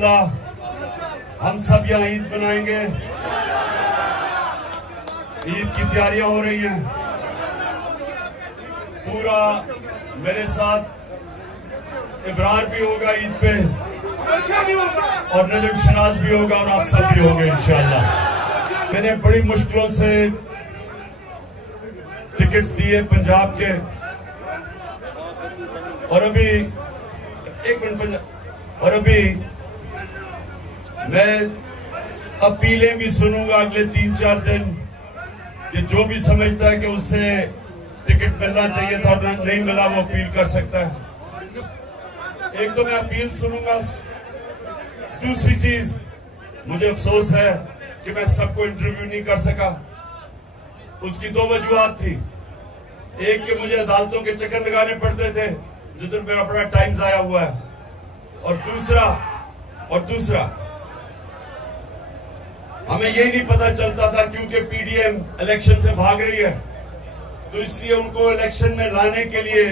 इंशाअल्लाह हम सब यहाँ ईद मनाएंगे। ईद की तैयारियां हो रही हैं। पूरा मेरे साथ इब्रार भी होगा ईद पे और नजम शनाज भी होगा और आप सब भी होंगे इंशाअल्लाह। मैंने बड़ी मुश्किलों से टिकट्स दिए पंजाब के और अभी एक मिनट और अभी मैं अपीलें भी सुनूंगा अगले 3-4 दिन कि जो भी समझता है कि उससे टिकट मिलना चाहिए था और नहीं मिला वो अपील कर सकता है। एक तो मैं अपील सुनूंगा। दूसरी चीज मुझे अफसोस है कि मैं सबको इंटरव्यू नहीं कर सका। उसकी 2 वजूहात थी। एक कि मुझे अदालतों के चक्कर लगाने पड़ते थे जिधर मेरा बड़ा टाइम जाया हुआ है और दूसरा हमें यही नहीं पता चलता था क्योंकि पीडीएम इलेक्शन से भाग रही है तो इसलिए उनको इलेक्शन में लाने के लिए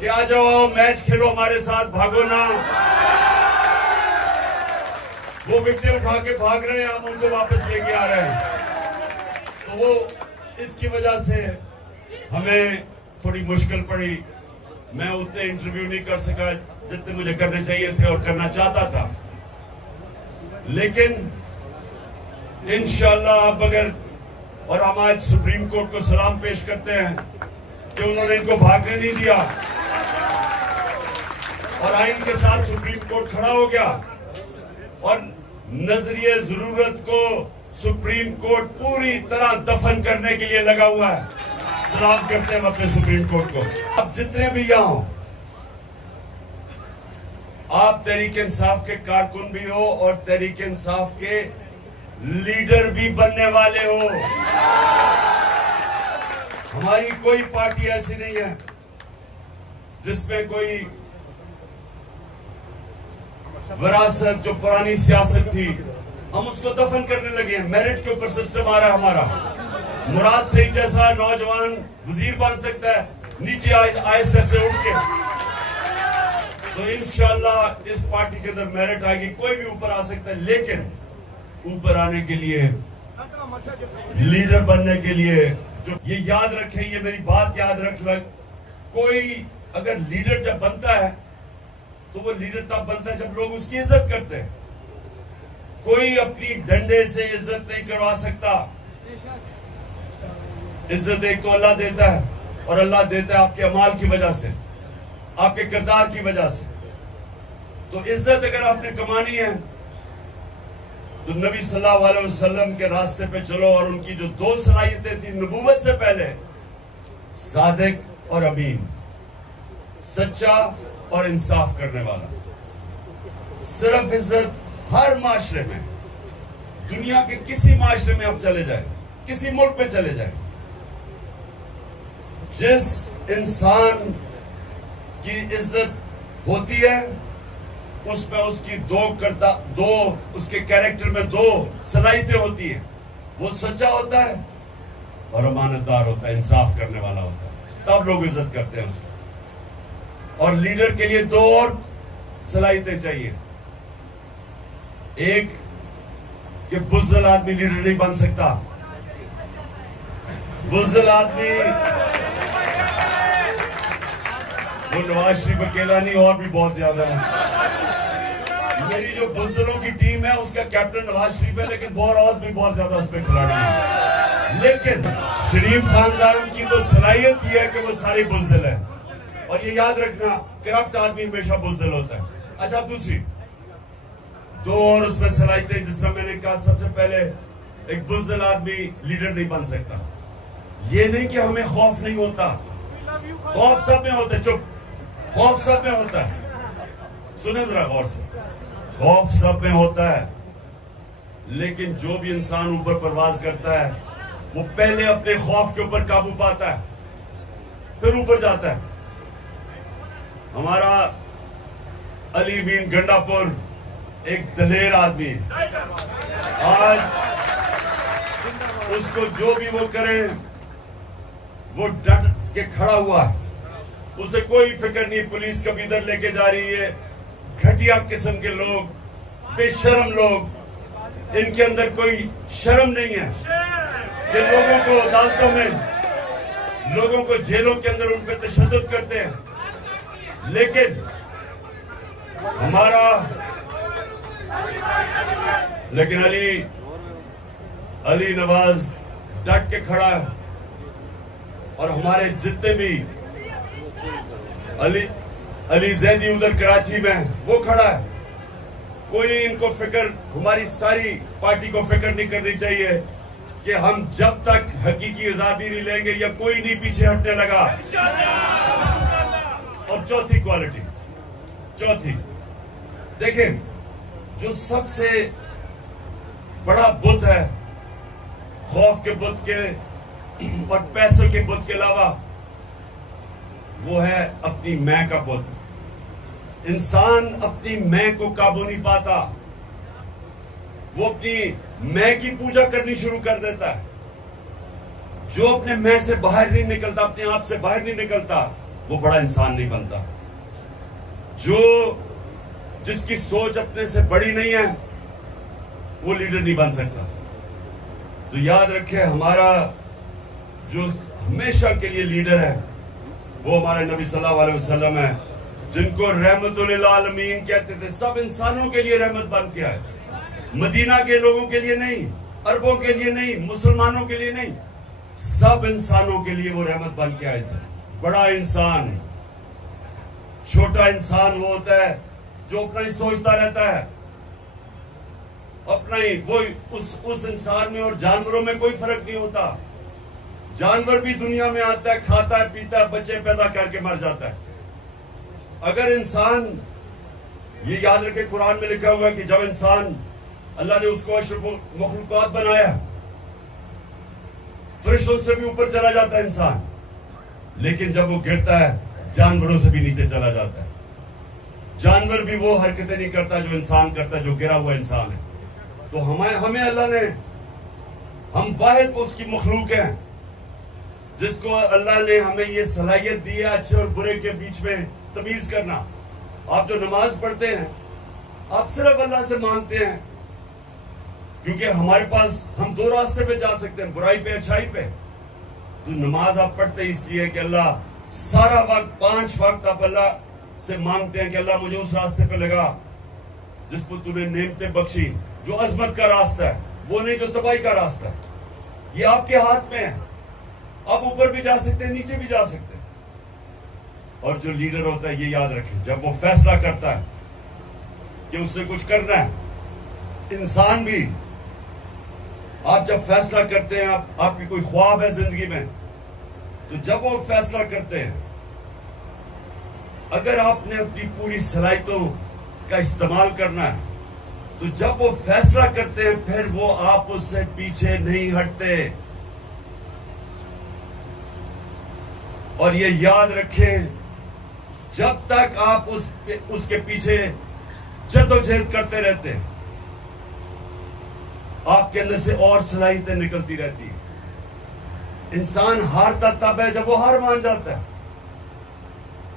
कि आ जाओ मैच खेलो हमारे साथ, भागो ना। वो विकेट उठा के भाग रहे हैं, हम उनको वापस लेके आ रहे हैं। तो वो इसकी वजह से हमें थोड़ी मुश्किल पड़ी। मैं उतने इंटरव्यू नहीं कर सका जितने मुझे करने चाहिए थे और करना चाहता था। लेकिन इंशाअल्लाह अब अगर और हम आज सुप्रीम कोर्ट को सलाम पेश करते हैं कि उन्होंने इनको भागने नहीं दिया और आइन के साथ सुप्रीम कोर्ट खड़ा हो गया और नजरिए जरूरत को सुप्रीम कोर्ट पूरी तरह दफन करने के लिए लगा हुआ है। सलाम करते हैं अपने सुप्रीम कोर्ट को। अब जितने भी यहाँ हो, आप तहरीक इंसाफ के कारकुन भी हो और तहरीक इंसाफ के लीडर भी बनने वाले हो। हमारी कोई पार्टी ऐसी नहीं है जिसमें कोई विरासत जो पुरानी सियासत थी हम उसको दफन करने लगे हैं। मेरिट के ऊपर सिस्टम आ रहा है हमारा। मुराद सही जैसा नौजवान वजीर बन सकता है नीचे आईएसएफ से उठ के। तो इंशाअल्लाह इस पार्टी के अंदर मेरिट आएगी, कोई भी ऊपर आ सकता है। लेकिन ऊपर आने के लिए, लीडर बनने के लिए, जो ये याद रखें, ये मेरी बात याद रख लग, कोई अगर लीडर जब बनता है तो वो लीडर तब बनता है जब लोग उसकी इज्जत करते हैं। कोई अपनी डंडे से इज्जत नहीं करवा सकता। इज्जत एक तो अल्लाह देता है और अल्लाह देता है आपके अमाल की वजह से, आपके किरदार की वजह से। तो इज्जत अगर आपने कमानी है तो नबी सल्लल्लाहु अलैहि वसल्लम के रास्ते पे चलो। और उनकी जो 2 सलाहियतें थी नबूवत से पहले, सादिक और अमीन, सच्चा और इंसाफ करने वाला। सिर्फ इज्जत हर माशरे में, दुनिया के किसी माशरे में आप चले जाए, किसी मुल्क में चले जाए, जिस इंसान की इज्जत होती है उसमें उसकी दो उसके कैरेक्टर में 2 सलाहियतें होती है। वो सच्चा होता है और अमानतदार होता है, इंसाफ करने वाला होता है, तब लोग इज्जत करते हैं उसकी। और लीडर के लिए 2 और सलाहियतें चाहिए। एक कि बुज़दिल आदमी लीडर नहीं बन सकता। बुज़दिल आदमी वो नवाज शरीफ अकेला नहीं, और भी बहुत ज्यादा है। मेरी जो बुज़दिलों की टीम है उसका कैप्टन नवाज शरीफ है, लेकिन और भी बहुत ज्यादा उस पर खिलाड़ी है। लेकिन शरीफ खानदान की तो सलाहियत यह है कि वो सारी बुज़दिल है। और ये याद रखना, करप्ट आदमी हमेशा बुज़दिल होता है। अच्छा, दूसरी 2 और उसमें सलाहियतें, जिस तरह मैंने कहा, सबसे पहले एक बुज़दिल आदमी लीडर नहीं बन सकता। ये नहीं कि हमें खौफ नहीं होता, खौफ सब में होता है। चुप, खौफ सब में होता है। सुने जरा गौर से, खौफ सब में होता है, लेकिन जो भी इंसान ऊपर परवाज करता है वो पहले अपने खौफ के ऊपर काबू पाता है, फिर ऊपर जाता है। हमारा अली मीन गंडापुर एक दलेर आदमी है। आज उसको जो भी वो करे वो डट के खड़ा हुआ है, उसे कोई फिक्र नहीं पुलिस कभी इधर लेके जा रही है। घटिया किस्म के लोग बेशरम लोग, इनके अंदर कोई शर्म नहीं है कि लोगों को अदालतों में, लोगों को जेलों के अंदर उन पे तशद्दुद करते हैं। लेकिन अली नवाज डट के खड़ा है, और हमारे जितने भी अली जैदी उधर कराची में वो खड़ा है। कोई इनको फिक्र, हमारी सारी पार्टी को फिक्र नहीं करनी चाहिए कि हम जब तक हकीकी आजादी नहीं लेंगे या कोई नहीं पीछे हटने लगा। और चौथी देखें, जो सबसे बड़ा बुत है खौफ के बुत के और पैसों के बुत के अलावा, वो है अपनी मैं का बुत। इंसान अपनी मैं को काबू नहीं पाता, वो अपनी मैं की पूजा करनी शुरू कर देता है। जो अपने मैं से बाहर नहीं निकलता, अपने आप से बाहर नहीं निकलता, वो बड़ा इंसान नहीं बनता। जिसकी सोच अपने से बड़ी नहीं है, वो लीडर नहीं बन सकता। तो याद रखें, हमारा जो हमेशा के लिए लीडर है वो हमारे नबी सल्लल्लाहु अलैहि वसल्लम है, जिनको रहमतुल आलमीन कहते थे। सब इंसानों के लिए रहमत बन के आए, मदीना के लोगों के लिए नहीं, अरबों के लिए नहीं, मुसलमानों के लिए नहीं, सब इंसानों के लिए वो रहमत बन के आए थे। बड़ा इंसान, छोटा इंसान वो होता है जो अपना ही सोचता रहता है, अपना ही। वो उस इंसान में और जानवरों में कोई फर्क नहीं होता। जानवर भी दुनिया में आता है, खाता है, पीता है, बच्चे पैदा करके मर जाता है। अगर इंसान, ये याद रखे, कुरान में लिखा हुआ है कि जब इंसान, अल्लाह ने उसको अशरफुल मखलूकात बनाया, फरिश्तों से भी ऊपर चला जाता है इंसान, लेकिन जब वो गिरता है जानवरों से भी नीचे चला जाता है। जानवर भी वो हरकतें नहीं करता जो इंसान करता है, जो गिरा हुआ इंसान है। तो हमें अल्लाह ने, हम वाहिद उसकी मखलूक हैं जिसको अल्लाह ने हमें ये सलाहियत दी है अच्छे और बुरे के बीच में तमीज करना। आप जो नमाज पढ़ते हैं, आप सिर्फ अल्लाह से मांगते हैं, क्योंकि हमारे पास, हम दो रास्ते पे जा सकते हैं, बुराई पे, अच्छाई पे। तो नमाज आप पढ़ते इसलिए कि अल्लाह, सारा वक्त 5 वक्त आप अल्लाह से मांगते हैं कि अल्लाह मुझे उस रास्ते पे लगा जिस पर तूने नेमतें बख्शी, जो अजमत का रास्ता है, वो नहीं जो तबाही का रास्ता है। ये आपके हाथ में है, आप ऊपर भी जा सकते हैं, नीचे भी जा सकते हैं। और जो लीडर होता है, ये याद रखें, जब वो फैसला करता है कि उससे कुछ करना है, इंसान भी, आप जब फैसला करते हैं, आपकी कोई ख्वाब है जिंदगी में, तो जब वो फैसला करते हैं, अगर आपने अपनी पूरी सलाहियतों का इस्तेमाल करना है, तो जब वो फैसला करते हैं, फिर वो आप उससे पीछे नहीं हटते। और ये याद रखें, जब तक आप उसके पीछे जद्दोजहद करते रहते हैं, आपके अंदर से और सलाहियतें निकलती रहती है। इंसान हारता तब है जब वो हार मान जाता है।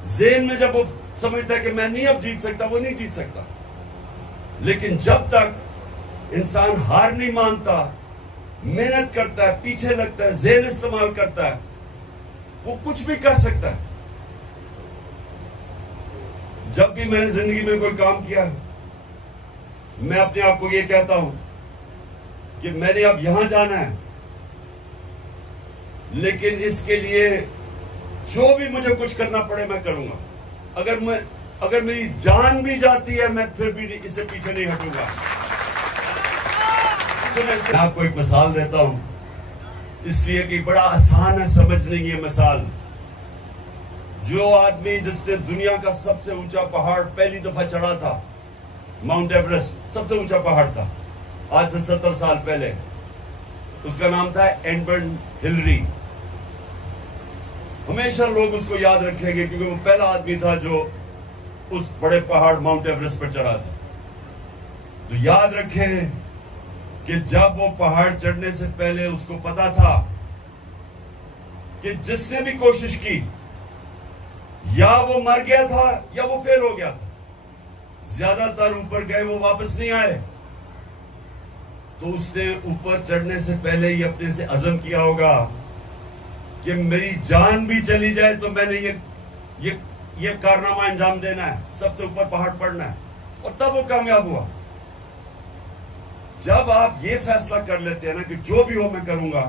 ज़हन में जब वो समझता है कि मैं नहीं अब जीत सकता, वो नहीं जीत सकता। लेकिन जब तक इंसान हार नहीं मानता, मेहनत करता है, पीछे लगता है, ज़हन इस्तेमाल करता है, वो कुछ भी कर सकता है। जब भी मैंने जिंदगी में कोई काम किया है, मैं अपने आप को ये कहता हूं कि मैंने अब यहां जाना है, लेकिन इसके लिए जो भी मुझे कुछ करना पड़े मैं करूंगा। अगर मेरी जान भी जाती है, मैं फिर भी इससे पीछे नहीं हटूंगा। मैं आपको एक मिसाल देता हूं, इसलिए कि बड़ा आसान है समझने की ये मिसाल। जो आदमी जिसने दुनिया का सबसे ऊंचा पहाड़ पहली दफा चढ़ा था, माउंट एवरेस्ट सबसे ऊंचा पहाड़ था, आज से 70 साल पहले, उसका नाम था एडमंड हिलरी। हमेशा लोग उसको याद रखेंगे क्योंकि वो पहला आदमी था जो उस बड़े पहाड़ माउंट एवरेस्ट पर चढ़ा था। तो याद रखें कि जब वो पहाड़ चढ़ने से पहले उसको पता था कि जिसने भी कोशिश की, या वो मर गया था या वो फेल हो गया था। ज्यादातर ऊपर गए वो वापस नहीं आए। तो उसने ऊपर चढ़ने से पहले ही अपने से अज़म किया होगा कि मेरी जान भी चली जाए तो मैंने ये कारनामा अंजाम देना है, सबसे ऊपर पहाड़ पड़ना है। और तब वो कामयाब हुआ। जब आप ये फैसला कर लेते हैं ना कि जो भी हो मैं करूंगा,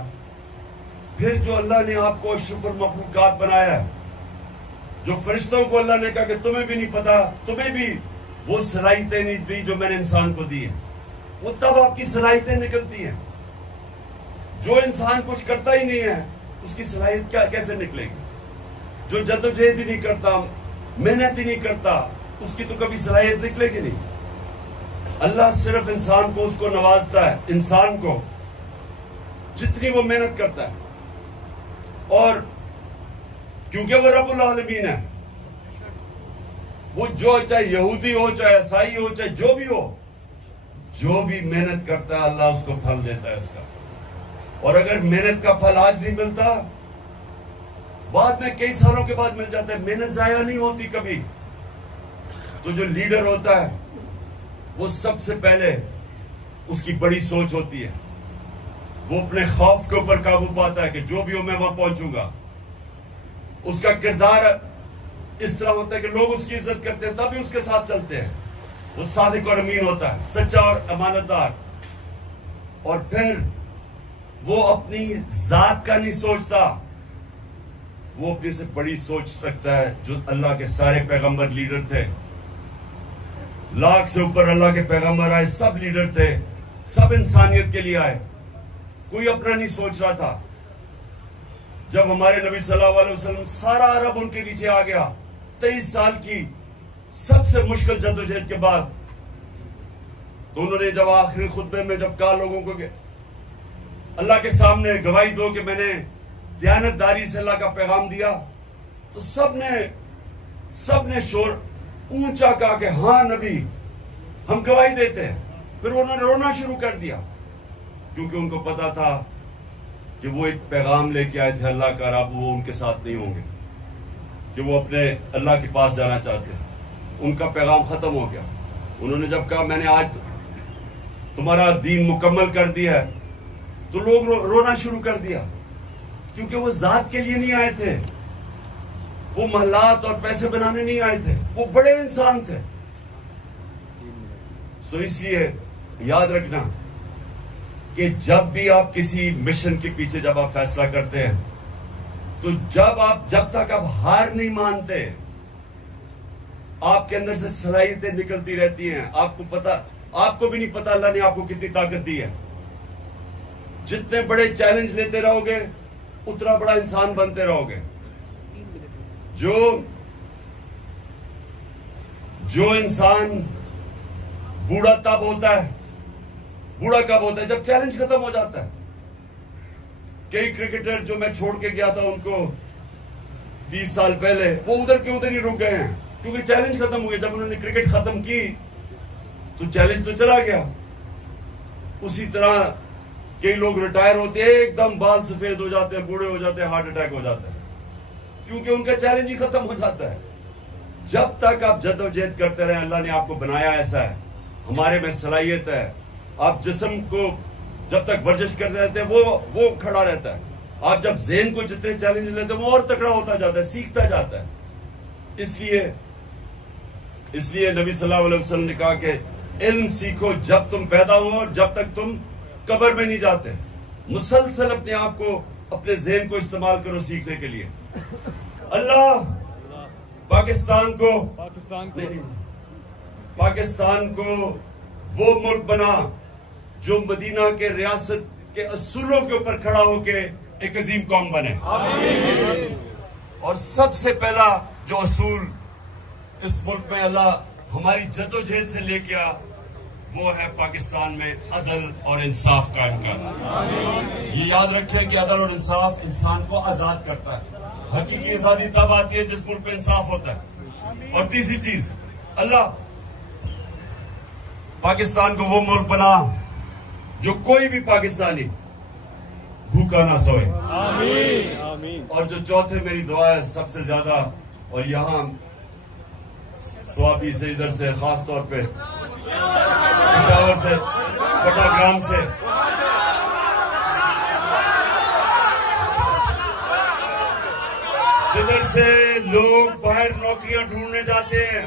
फिर जो अल्लाह ने आपको अशरफुल मखलूकात बनाया है, जो फरिश्तों को अल्लाह ने कहा कि तुम्हें भी नहीं पता, तुम्हें भी वो सलाहियतें नहीं दी जो मैंने इंसान को दी है, वो तब आपकी सलाहियतें निकलती हैं। जो इंसान कुछ करता ही नहीं है उसकी सलाहियत क्या कैसे निकलेगी? जो जद्दोजहद ही नहीं करता, मेहनत ही नहीं करता, उसकी तो कभी सलाहियत निकलेगी नहीं। अल्लाह सिर्फ इंसान को उसको नवाजता है, इंसान को जितनी वो मेहनत करता है। और क्योंकि वो रब्बुल आलमीन है, वो जो चाहे यहूदी हो, चाहे ईसाई हो, चाहे जो भी हो, जो भी मेहनत करता है अल्लाह उसको फल देता है उसका। और अगर मेहनत का फल आज नहीं मिलता, बाद में कई सालों के बाद मिल जाता है। मेहनत जाया नहीं होती कभी। तो जो लीडर होता है वो सबसे पहले उसकी बड़ी सोच होती है, वो अपने खौफ के ऊपर काबू पाता है कि जो भी हो मैं वहां पहुंचूंगा। उसका किरदार इस तरह होता है कि लोग उसकी इज्जत करते हैं, तभी उसके साथ चलते हैं। वो सादिक और अमीन होता है, सच्चा और अमानतदार। और फिर वो अपनी जात का नहीं सोचता, वो अपने से बड़ी सोच रखता है। जो अल्लाह के सारे पैगंबर लीडर थे, लाख से ऊपर अल्लाह के पैगंबर आए, सब लीडर थे, सब इंसानियत के लिए आए, कोई अपना नहीं सोच रहा था। जब हमारे नबी सल्लल्लाहु अलैहि वसल्लम, सारा अरब उनके नीचे आ गया, 23 साल की सबसे मुश्किल जद्दोजहद के बाद, तो उन्होंने जब आखिरी खुतबे में जब कहा लोगों को कि अल्लाह के सामने गवाही दो कि मैंने दयानतदारी से अल्लाह का पैगाम दिया, तो सबने शोर ऊंचा कहा कि हाँ नबी, हम गवाही देते हैं। फिर उन्होंने रोना शुरू कर दिया, क्योंकि उनको पता था कि वो एक पैगाम लेके आए थे अल्लाह का, अब वो उनके साथ नहीं होंगे, कि वो अपने अल्लाह के पास जाना चाहते हैं। उनका पैगाम खत्म हो गया। उन्होंने जब कहा मैंने आज तुम्हारा दीन मुकम्मल कर दिया है, तो लोग रोना शुरू कर दिया, क्योंकि वो जात के लिए नहीं आए थे, वो महलात और पैसे बनाने नहीं आए थे, वो बड़े इंसान थे। सो इसलिए याद रखना कि जब भी आप किसी मिशन के पीछे जब आप फैसला करते हैं, तो जब तक आप हार नहीं मानते, आपके अंदर से सलाहियतें निकलती रहती हैं। आपको भी नहीं पता अल्लाह ने आपको कितनी ताकत दी है। जितने बड़े चैलेंज लेते रहोगे, उतना बड़ा इंसान बनते रहोगे। जो इंसान बूढ़ा कब होता है, जब चैलेंज खत्म हो जाता है। कई क्रिकेटर जो मैं छोड़ के गया था उनको 30 साल पहले, वो उधर के उधर ही रुक गए हैं, क्योंकि चैलेंज खत्म हो गया। जब उन्होंने क्रिकेट खत्म की तो चैलेंज तो चला गया। उसी तरह कई लोग रिटायर होते हैं, एकदम बाल सफेद हो जाते हैं, बूढ़े हो जाते हैं, हार्ट अटैक हो जाता है, क्योंकि उनका चैलेंज ही खत्म हो जाता है। जब तक आप जद्दोजहद करते रहे, अल्लाह ने आपको बनाया ऐसा है, हमारे में सलाहियत है। आप जिस्म को जब तक वर्जिश करते रहते हैं, वो खड़ा रहता है। आप जब ज़हन को जितने चैलेंज लेते हैं, वो और तगड़ा होता जाता है, सीखता जाता है। इसलिए नबी सल्लल्लाहु अलैहि वसल्लम ने कहा कि इल्म सीखो जब तुम पैदा हो और जब तक तुम कब्र में नहीं जाते। मुसलसल अपने आप को, अपने ज़हन को इस्तेमाल करो सीखने के लिए। अल्लाह पाकिस्तान को वो मुल्क बना जो मदीना के रियासत के असूलों के ऊपर खड़ा होके एक अजीम कौम बने। और सबसे पहला जो असूल इस मुल्क में अल्लाह हमारी जद्दोजहद से लेके आ, वो है पाकिस्तान में अदल और इंसाफ कायम करना। ये याद रखें कि अदल और इंसाफ इंसान को आजाद करता है। हकीकी आजादी तब आती है जिस मुल्क पे इंसाफ होता है। और तीसरी चीज, अल्लाह पाकिस्तान को वो मुल्क बना जो कोई भी पाकिस्तानी भूखा ना सोए। आमीन। और जो चौथे मेरी दुआ है सबसे ज्यादा, और यहां स्वाबी से, इधर से, खास तौर पे पिशावर से, पटाग्राम से, जिधर से लोग बाहर नौकरियां ढूंढने जाते हैं,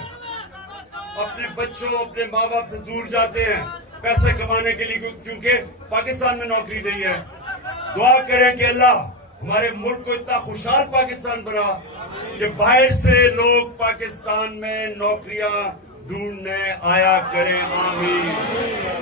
अपने बच्चों, अपने माँ बाप से दूर जाते हैं पैसे कमाने के लिए, क्योंकि पाकिस्तान में नौकरी नहीं है। दुआ करें कि अल्लाह हमारे मुल्क को इतना खुशहाल पाकिस्तान बना कि बाहर से लोग पाकिस्तान में नौकरियां ढूंढने आया करें। आमीन।